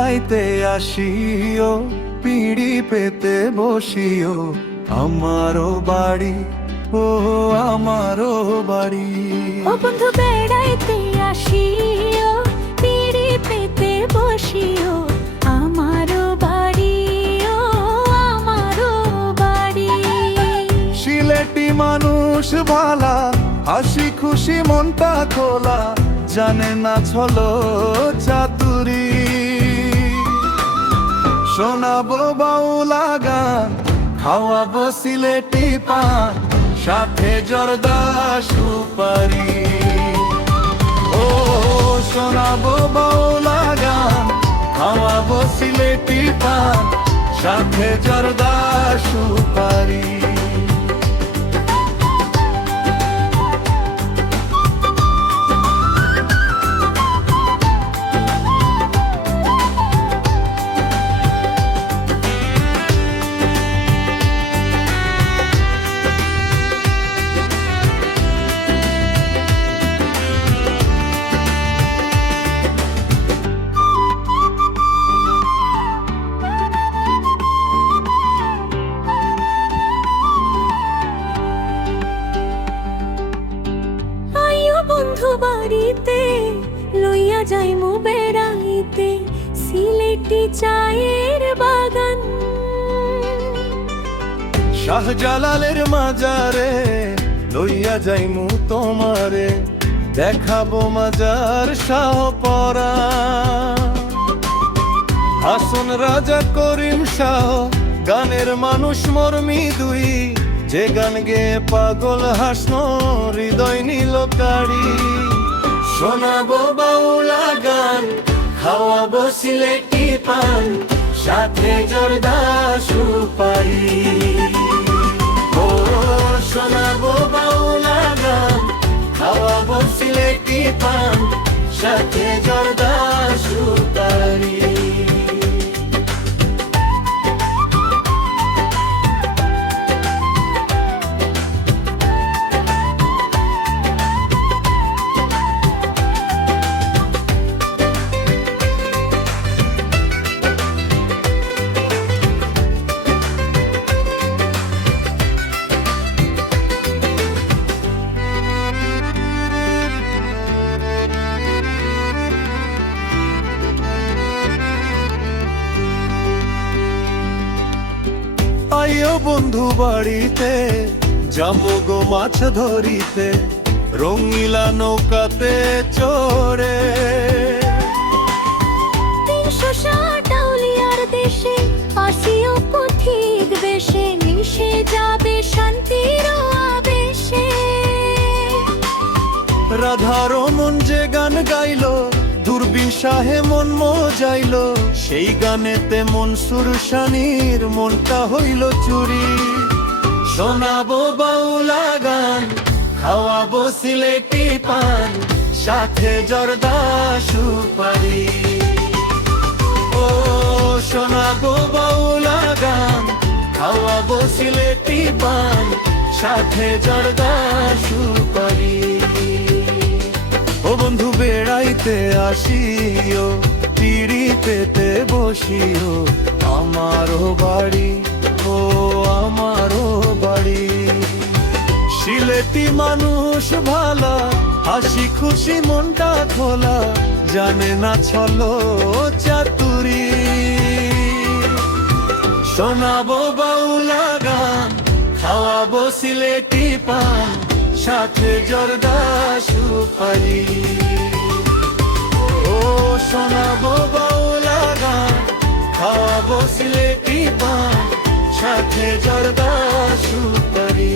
বেড়াইতে আসিও, পিড়ি পেতে বসিও, আমারও বাড়ি, ও আমারও বাড়ি। ও বন্ধু বেড়াইতে আসিও, পিড়ি পেতে বসিও, আমারও বাড়ি, ও আমারও বাড়ি। সিলেটি মানুষ ভালা, হাসি খুশি মনটা খোলা, জানে না ছলো চাতুরি। শোনাবো বাউলা গান, খাওয়াবো সিলেটি পান, সাথে জর্দা সুপারি। ও শোনাবো বাউলা গান, খাওয়াবো সিলেটি পান, সাথে জর্দা সুপারি। বন্ধু বাড়িতে লইয়া যাইমু বেড়াইতে, সিলেটি চায়ের বাগান। শাহজালালের মাজারে লইয়া যাইমু তোমারে, দেখাবো মাজার শাহপরা। হাসন রাজা করিম শাহ গানের মানুষ মর্মি দুই, যে গান গে পাগল হাসনো হৃদয় নীল কাড়ি। শোনাবো বাউলা গান, খাওয়াবো সিলেটি পান, সাথে জর্দা সুপারি। ও শোনাবো বাউলা গান, খাওয়াবো সিলেটি পান, সাথে জর্দা সুপারি। আইও বন্ধু বাড়িতে, যাবো গো মাছ ধরিতে, রঙিলা নৌকাতে চড়ে। 360 আউলিয়ার দেশে আসিও পথিক বেশে, মিশে যাবে শান্তির আবেশে। রাধার মন যে গান গাইলো, দূরবীন শাহে মন মজাইলো, সেই গানেতে মনসুর শানির মনটা হইল চুরি। শোনাবো বাউলা গান, খাওয়াবো সিলেটি পান, সাথে জর্দা সুপারি। ও শোনাবো বাউলা গান, খাওয়াবো সিলেটি পান, সাথে জর্দা সুপারি। ও বন্ধু বেড়াইতে আসিও, পিড়ি পেতে বসিও, আমারও বাড়ি, ও আমারও বাড়ি। সিলেটি মানুষ ভালা, হাসি খুশি মনটা খোলা, জানে না ছলো চাতুরি। শোনাবো বাউলা গান, খাওয়াবো সিলেটি পান, সাথে জর্দা সুপারি। ও শোনাবো বাউলা গান, খাওয়াবো সিলেটি পান, সাথে জর্দা সুপারি।